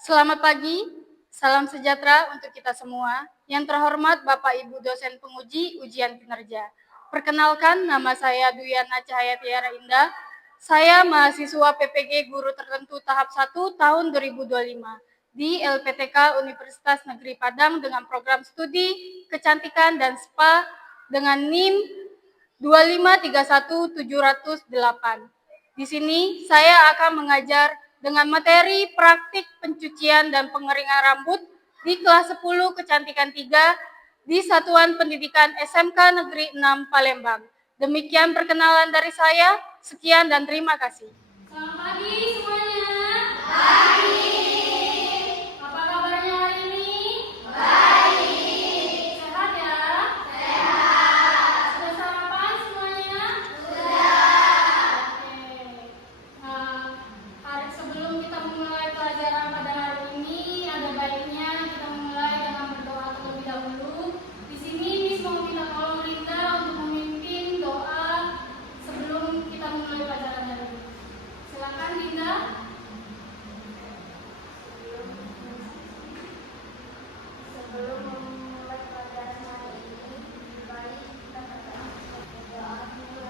Selamat pagi, salam sejahtera untuk kita semua. Yang terhormat Bapak Ibu dosen penguji ujian kinerja. Perkenalkan, nama saya Duyana Cahaya Tiara Indah. Saya mahasiswa PPG Guru Tertentu tahap 1 tahun 2025 di LPTK Universitas Negeri Padang dengan program studi kecantikan dan spa dengan NIM 2531708. Di sini saya akan mengajar dengan materi praktik pencucian dan pengeringan rambut di kelas 10 kecantikan 3 di Satuan Pendidikan SMK Negeri 6 Palembang. Demikian perkenalan dari saya. Sekian dan terima kasih. Selamat pagi semuanya. Baik. Apa kabarnya hari ini? Baik. Sehat ya? Sehat. Sudah sarapan semuanya? Sudah. Oke. Sebelum kita memulai pelajaran pada hari ini, ada baiknya kita memulai dengan berdoa terlebih dahulu. Di sini Miss mau minta tolong Linda untuk memimpin doa sebelum kita memulai pelajaran hari ini. Silakan Linda. Sebelum memulai pelajaran hari ini, baik kita berdoa dulu.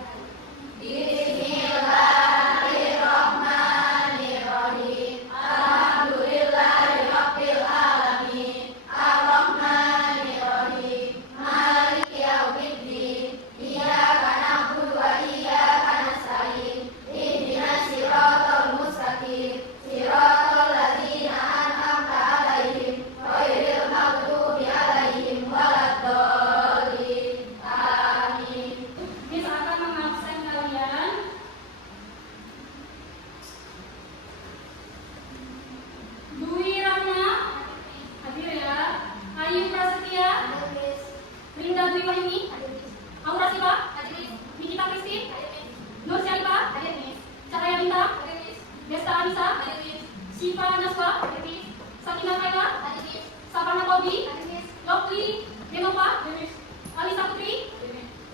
Bismillahirrahmanirrahim. Alhamdulillahirabbil alamin. Arrahmanirrahim. Maliki yaumiddin. Iyyaka na'budu wa iyyaka nasta'in. Ihdinas siratal mustaqim. Siratal ladzina an'amta 'alaihim ghairil maghdubi 'alaihim waladdallin. Amin. Miss akan mengabsen kalian. Dwi Rahma hadir ya. Ayu Prasetya, Linda Dwi Wahyuni, Aura Siva, Nikita Christine, Nur Syarifah, Cahaya Bintang, Desta Anissa, Syifa Naswa, Sakina Faida, Sapana Kobi, Lokli Denova, Alisa Putri,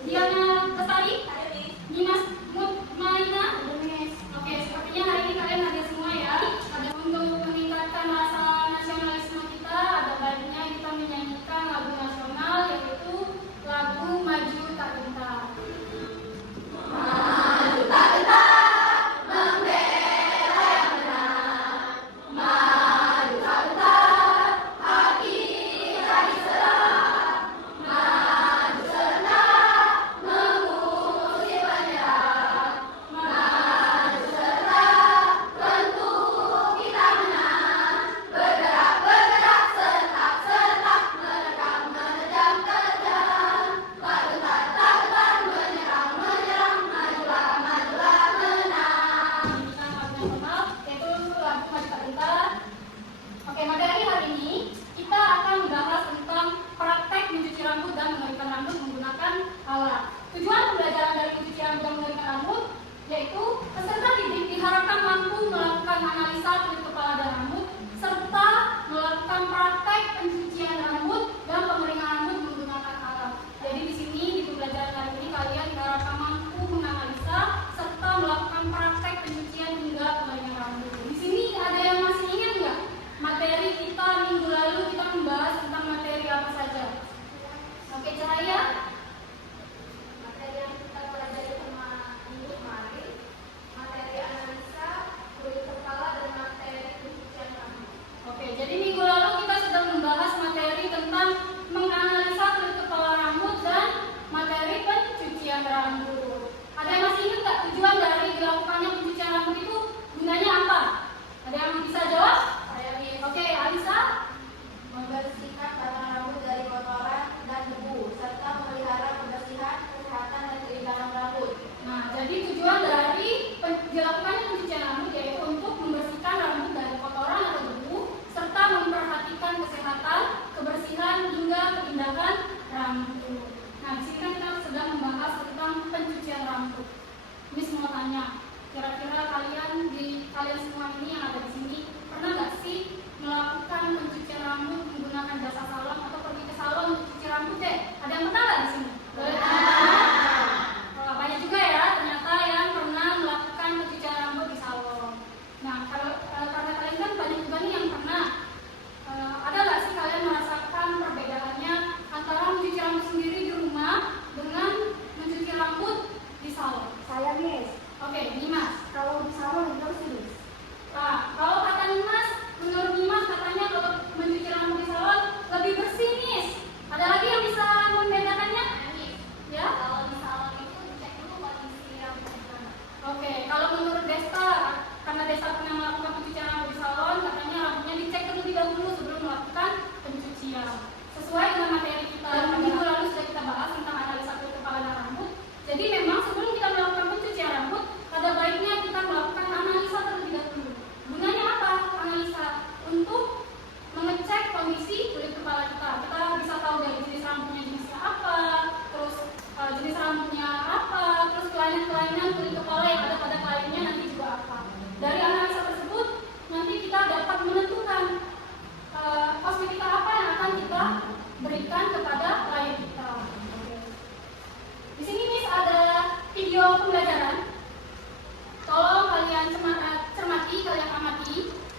Diana Lestari, Dimas Mutmaina. Oke, sepertinya hari ini kalian hadir semua ya. Ada untuk meningkatkan rasa nasionalisme kita, ada baiknya kita menyanyikan lagu nasional yaitu lagu Maju Tak Gentar. Maju tak gentar, membela yang benar. Maju tak gentar, hak kita diserang. Maju serentak, mengusir penyerang. Maju serentak, tentu kita menang. Bergerak, bergerak, serentak, menerkam, menerjang, terjang. Tak gentar, menyerang, menyerang, majulah, majulah, menang. Kita lagu nasional yaitu lagu Maju Tak Gentar. Oke, materi hari ini kita akan membahas tentang praktek mencuci rambut dan mengeringkan rambut menggunakan alat. Tujuan pembelajaran dari mencuci rambut dan mengeringkan rambut yaitu peserta didik diharapkan mampu melakukan analisa kulit kepala dan rambut serta melakukan praktek pencucian rambut dan pengeringan rambut menggunakan alat. Jadi di sini di pembelajaran hari ini kalian diharapkan mampu menganalisa serta melakukan praktek pencucian hingga pengeringan rambut. Di sini ada yang masih ingat nggak materi kita minggu lalu kita membahas tentang materi apa saja? Oke, Cahaya. Materi yang kita pelajari minggu kemarin, materi analisa kulit kepala dan materi pencucian rambut. Oke, jadi minggu lalu kita sudah membahas materi tentang menganalisa kulit kepala rambut dan materi pencucian rambut. Ada yang masih ingat nggak tujuan dari dilakukannya pencucian rambut itu gunanya apa? Ada yang bisa jawab? Oke, Alisa. Membersihkan batang rambut dari kotoran dan debu serta memelihara kebersihan, kesehatan dan keindahan rambut. Nah, jadi tujuan dari dilakukannya pencucian rambut yaitu untuk membersihkan rambut dari kotoran atau debu serta memperhatikan kesehatan, kebersihan hingga keindahan rambut. Nah, di sini kan kita sedang membahas tentang pencucian rambut. Miss mau tanya, kira-kira kalian semua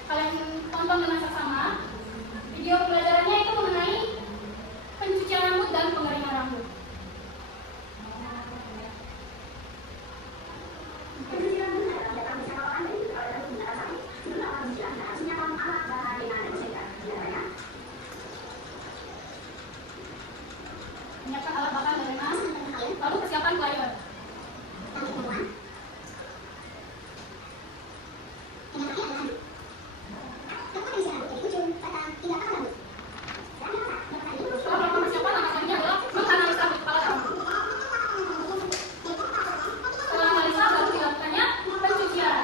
kalian tonton dengan seksama. Video pembelajarannya itu mengenai pencucian rambut dan pengeringan rambut. Menyiapkan alat bakar dan renang, lalu persiapan flyer. Setelah melakukan persiapan, langkah selanjutnya adalah menganalisa kepala dan rambut. Setelah analisa, baru dilakukannya pencucian.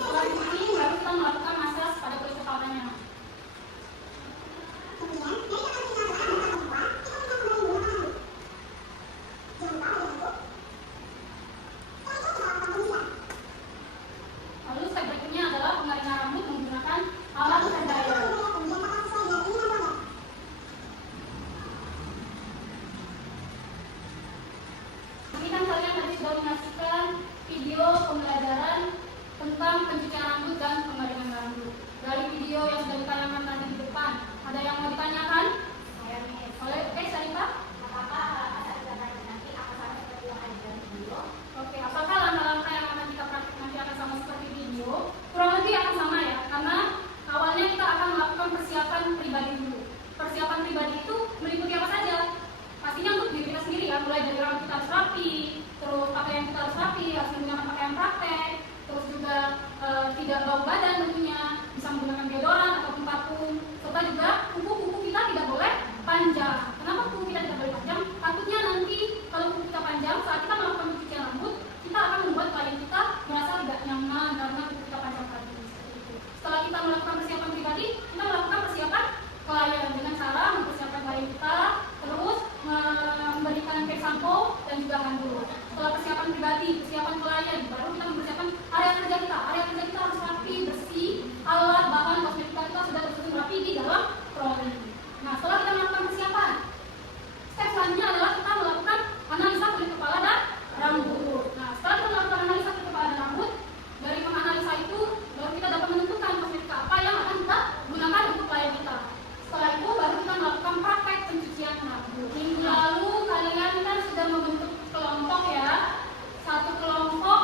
Setelah dicuci, baru kita melakukan masas pada kulit kepalanya. Lalu step berikutnya adalah pengeringan rambut menggunakan alat hair dryer. Ini kan kalian tadi sudah menyaksikan video pembelajaran tentang pencucian rambut dan pengeringan rambut. Dari video yang sudah ditayangkan tadi di depan, ada yang mau ditanyakan? Oke, Sarita? Oke, apakah langkah-langkah yang akan kita praktik nanti akan sama seperti video? Kurang lebih akan sama ya, karena awalnya kita akan melakukan persiapan pribadi dulu. Persiapan pribadi itu meliputi apa saja? Pastinya untuk diri kita sendiri ya, mulai dari rambut kita harus rapi, terus pakaian kita harus rapi, harus menggunakan pakaian praktek, terus juga tidak bau badan tentunya, bisa menggunakan deodoran ataupun parfum, serta juga kuku-kuku kita tidak boleh panjang. Kenapa kuku kita tidak boleh panjang? Takutnya nanti kalau kuku kita panjang, saat kita melakukan pencucian rambut, kita akan membuat klien kita merasa tidak nyaman karena kuku kita panjang tadi. Setelah kita melakukan persiapan pribadi, kita melakukan persiapan klien dengan cara mempersiapkan klien kita, terus memberikan hand sampo dan juga handuk. Setelah persiapan pribadi, persiapan klien, baru kita mempersiapkan area kerja kita. Area kerja kita harus rapi, bersih, alat, bahan, kosmetika kita sudah tersusun rapi di dalam troli. Nah, setelah kita melakukan persiapan, step selanjutnya adalah kita melakukan analisa kulit kepala dan rambut. Nah, setelah kita melakukan analisa kulit kepala dan rambut, dari menganalisa itu baru kita dapat menentukan kosmetika apa yang akan kita gunakan untuk klien kita. Setelah itu baru kita melakukan praktek pencucian rambut. Minggu lalu kalian kan sudah membentuk kelompok ya. Satu kelompok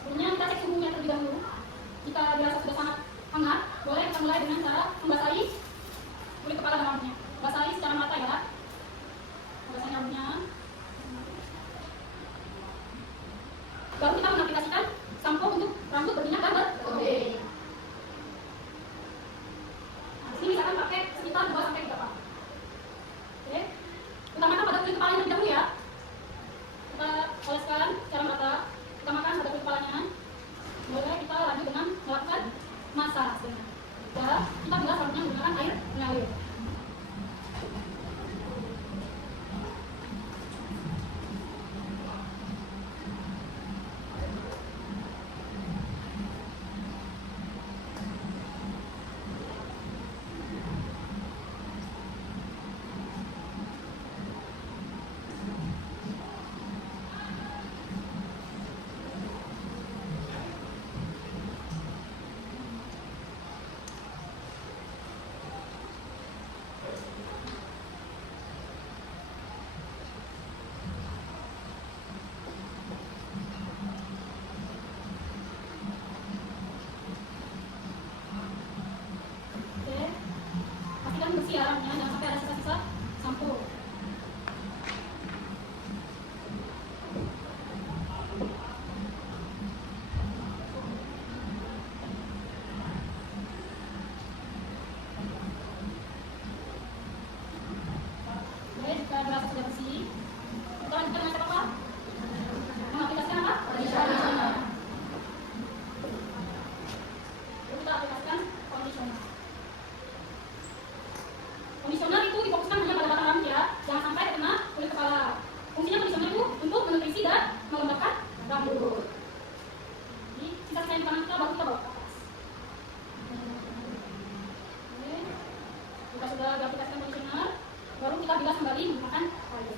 Sebelumnya kita cek suhunya terlebih dahulu. Jika dirasa sudah sangat hangat, boleh kita mulai dengan cara membasahi kulit kepala dan rambutnya. Basahi secara merata ya. Basahi rambutnya. Baru kita mengaplikasikan sampo untuk rambut berminyak dan berkode. Nah, di sini misalkan pakai sekitar 2 sampai 3 pak. Oke. Utamakan pada kulit kepalanya terlebih dahulu ya. Kita oleskan secara merata. Utamakan pada kulit kepalanya. Boleh kita lanjut dengan melakukan massage. Ya, kita bilas rambutnya menggunakan air mengalir. Bersih ya rambutnya, jangan sampai ada sisa-sisa sampo. Oke, jika dirasa sudah bersih, kita lanjutkan dengan step apa? Mengaplikasikan apa? Conditioner. Kita aplikasikan conditioner. Kondisioner itu difokuskan hanya pada batang rambut ya, jangan sampai terkena kulit kepala. Fungsinya kondisioner itu untuk menutrisi dan melembabkan rambut. Jadi sisa-sisa yang di kanan kita baru kita bawa ke atas. Oke. Kita sudah diaplikasikan kondisioner, baru kita bilas kembali menggunakan air.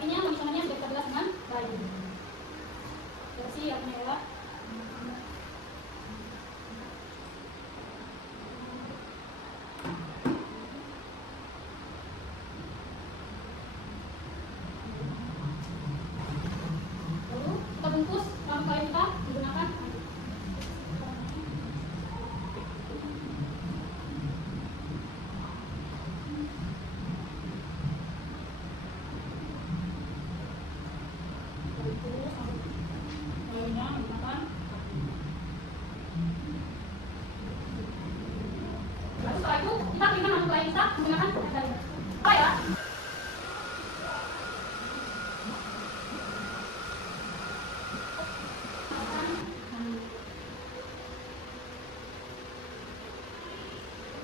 Artinya kondisionernya sudah kita bilas dengan baik. Bersih artinya ya. Lalu kita bungkus rambut kalian kita menggunakan lalu setelah itu kita keringkan rambut kalian kita menggunakan air garam. Apa ya?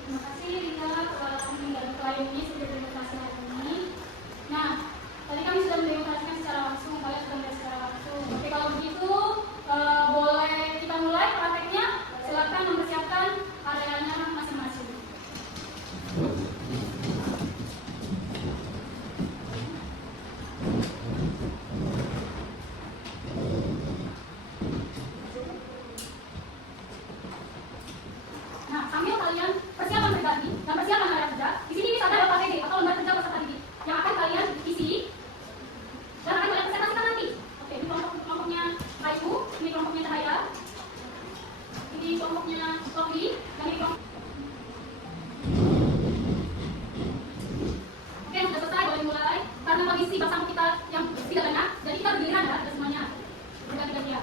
Terima kasih Rina telah meninggalkan klien ini sudah demonstrasi hari ini. Nah, tadi kami sudah mendemonstrasikan secara langsung, kalian sudah melihat secara langsung. Oke, kalau begitu boleh kita mulai prakteknya. Silakan mempersiapkan areanya masing-masing. Nah, sambil kalian persiapan pribadi dan persiapan area kerja, di sini bisa ada LKPD atau lembar kerja peserta didik yang akan kalian isi dan akan kalian presentasikan nanti. Oke, ini kelompoknya Ayu, ini kelompoknya Cahaya, ini kelompoknya Sofi, dan ini kelompok. Oke, sudah selesai, boleh mulai. Karena kondisi bersama kita yang tidak banyak, jadi kita berdirian ya, dan semuanya berganti-ganti ya.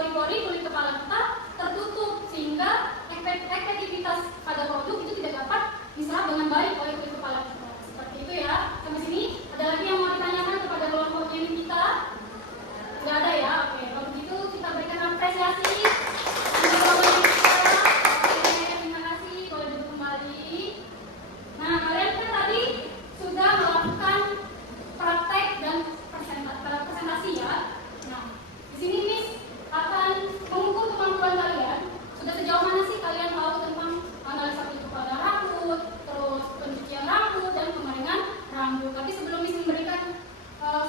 pori-pori kulit kepala kita tertutup sehingga efektivitas pada produk itu tidak dapat diserap dengan baik oleh kulit kepala kita. Seperti itu ya. Sampai sini ada lagi yang mau ditanyakan kepada kelompok ini kita? Tidak ada ya. Oke, kalau begitu kita berikan apresiasi. Terima kasih. Boleh duduk kembali. Nah, kalian kan tadi sudah melakukan praktek dan presentasi ya. Nah, di sini Miss akan mengukur kemampuan kalian. Sudah sejauh mana sih kalian tahu tentang analisa kulit kepala rambut, terus pencucian rambut dan pengeringan rambut. Tapi sebelum Miss memberikan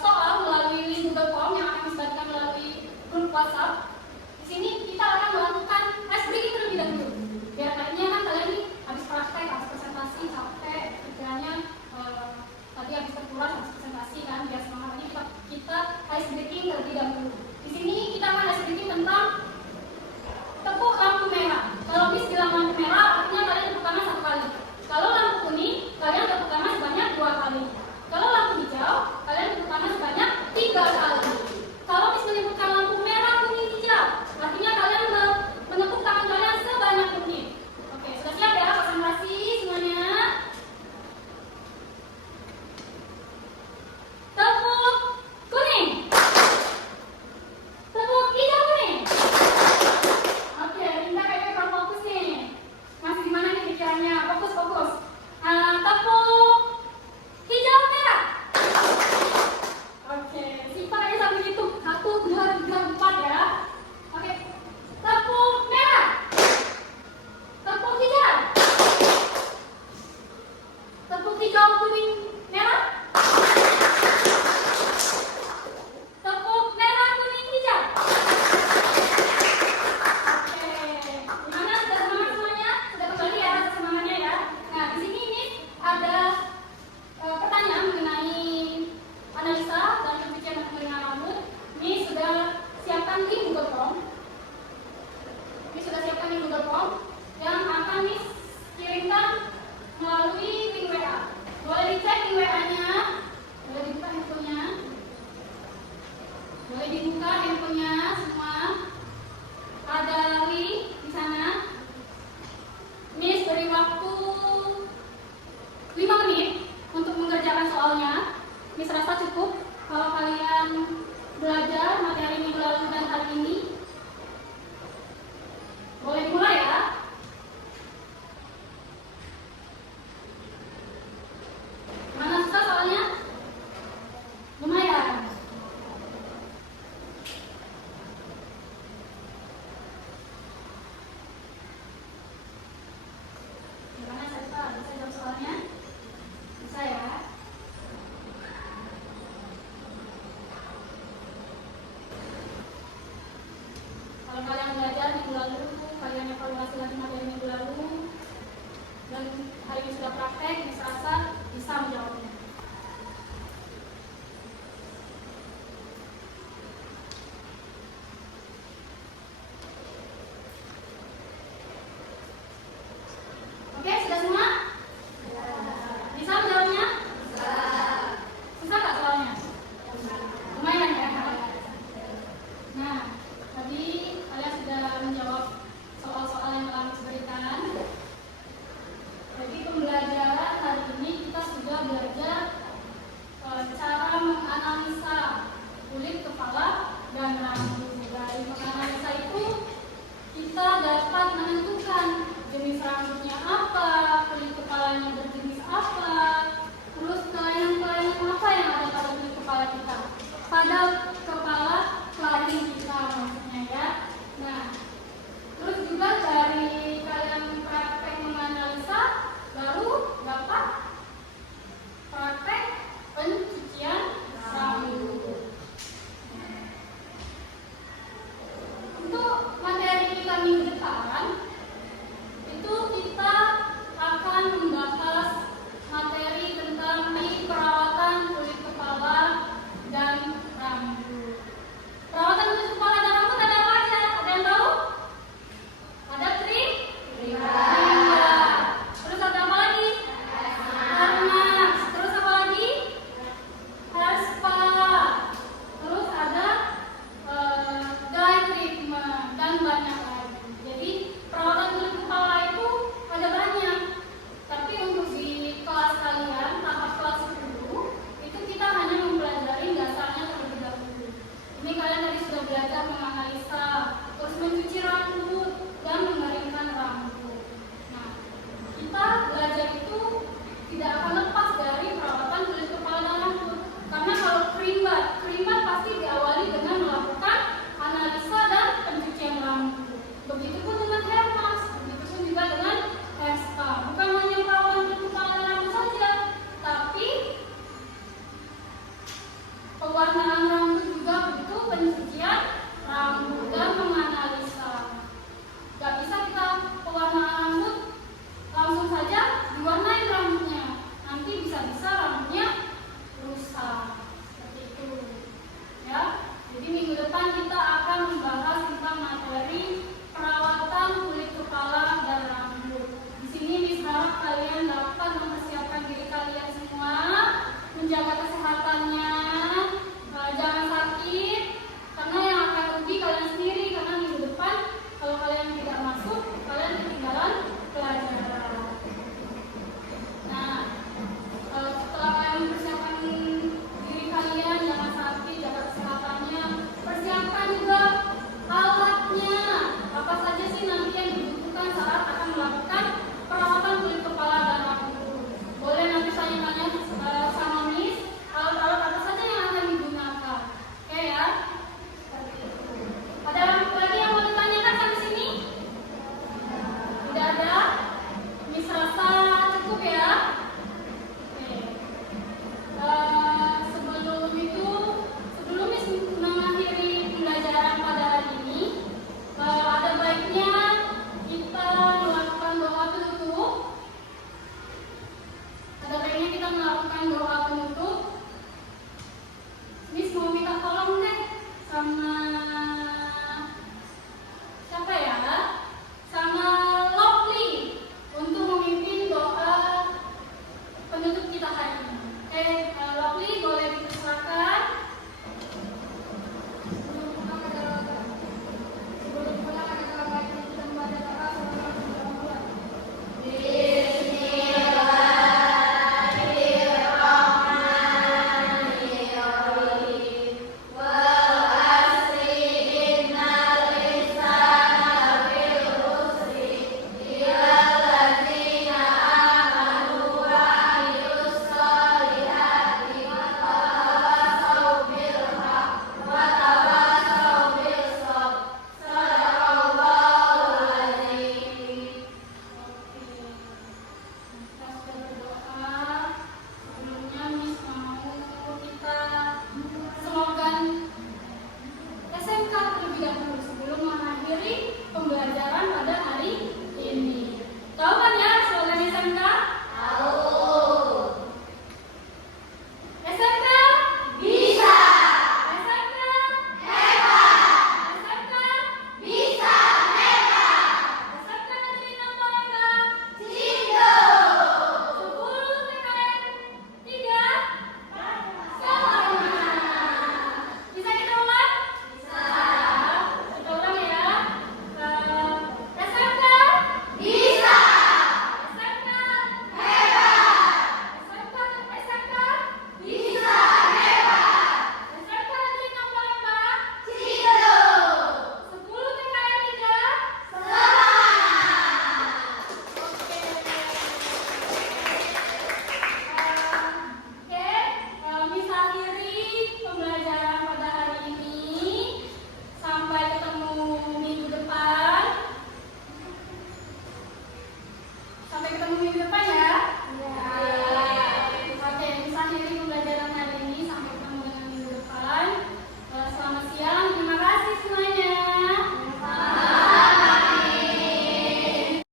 soal melalui link Google Form yang akan Miss bagikan melalui grup WhatsApp, di sini kita akan melakukan ice breaking terlebih dahulu. Biar kayaknya kan kalian ini habis praktek, habis presentasi, capek, pikirannya tadi habis terkuras, habis presentasi kan, biar semangat lagi kita ice breaking terlebih dahulu. Di sini kita akan ice breaking tentang tepuk lampu merah. Kalau Miss bilang lampu merah, artinya kalian tepuk tangan 1 kali. Kalau lampu kuning, kalian tepuk tangan sebanyak 2 kali. Kalau lampu hijau, kalian tepuk tangan sebanyak 3 kali. Kalau Miss menyebutkan lampu merah, kuning, hijau, artinya kalian menepuk tangan kalian sebanyak mungkin. Oke, sudah siap ya? Konsentrasi semuanya. Tepuk kuning. Tepuk hijau kuning. Oke, Linda kayaknya kurang fokus nih. Masih gimana nih pikirannya? Fokus, fokus. Tepuk hijau merah. Oke, simpan aja sambil hitung. 1, 2, 3, 4 ya. Oke, tepuk merah. Tepuk hijau. Tepuk hijau kuning merah. Tepuk merah kuning hijau. Oke, gimana? Sudah semangat semuanya? Sudah kembali ya rasa semangatnya ya. Nah, di sini Miss ada pertanyaan mengenai analisa dan pencucian dan pengeringan rambut. Miss sudah siapkan link Google Form. Miss sudah siapkan link Google Form yang akan Miss kirimkan melalui link WA. Boleh dicek link WA-nya. Boleh dibuka handphonenya. Boleh dibuka handphonenya semua. Ada link di sana. Miss beri waktu 5 menit untuk mengerjakan soalnya. Miss rasa cukup kalau kalian belajar materi minggu lalu dan hari ini. Boleh dimulai ya. Mana susah soalnya? Lumayan. Gimana saya bisa jawab soalnya? Bisa ya? Kalau kalian belajar minggu lalu, kalian evaluasi lagi materi minggu lalu, dan hari ini sudah praktek, Miss rasa bisa menjawabnya. Oke, sudah semua? Bisa menjawabnya? Susah nggak soalnya? Lumayan ya? Nah, tadi kalian sudah menjawab soal-soal yang telah Miss berikan. Jadi pembelajaran hari ini kita sudah belajar cara menganalisa kulit kepala dan rambut. Dari menganalisa itu kita dapat menentukan jenis rambutnya apa, kulit kepalanya berjenis apa, terus kelainan-kelainan apa yang ada pada kulit kepala kita. Pada